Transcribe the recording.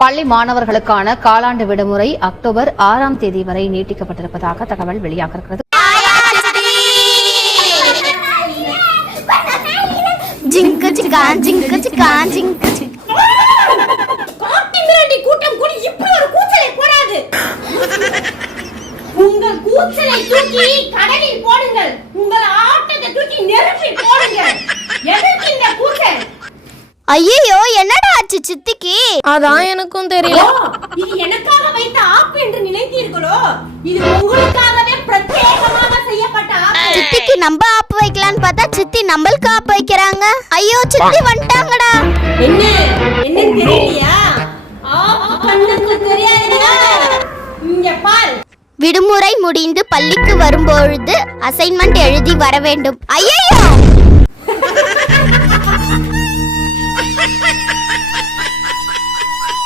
பள்ளி மாணவர்களுக்கான காலாண்டு விடுமுறை அக்டோபர் 6ஆம் தேதி வரை நீட்டிக்கப்பட்டிருப்பதாக தகவல் வெளியாகிறது. உங்கள் கூச்சலை தூக்கி கடலில் போடுங்கள். உங்கள் ஆட்டத்தை தூக்கி நெருப்பில் போடுங்கள். எதற்கு இந்த கூச்சல்? ஐயோ, என்னடா ஆச்சு சித்திக்கு? அதான் எனக்கும் தெரியல. இது எனக்காக வைத்த ஆப் என்று நினைத்தீர்களோ? இது உங்களுக்காகவே பிரத்யேகமாக செய்யப்பட்ட ஆப். சித்திக்கு நம்ம ஆப் வைக்கலாம்னு பார்த்தா சித்தி நம்மளுக்கு ஆப் வைக்கறாங்க. ஐயோ, சித்தி வந்துட்டாங்கடா. என்ன தெரியலையா? ஆப் கண்ணுக்கு தெரியாதா? இங்க பார். விடுமுறை முடிந்து பள்ளிக்கு வரும்பொழுது அசைன்மெண்ட் எழுதி வர வேண்டும். ஐயோ,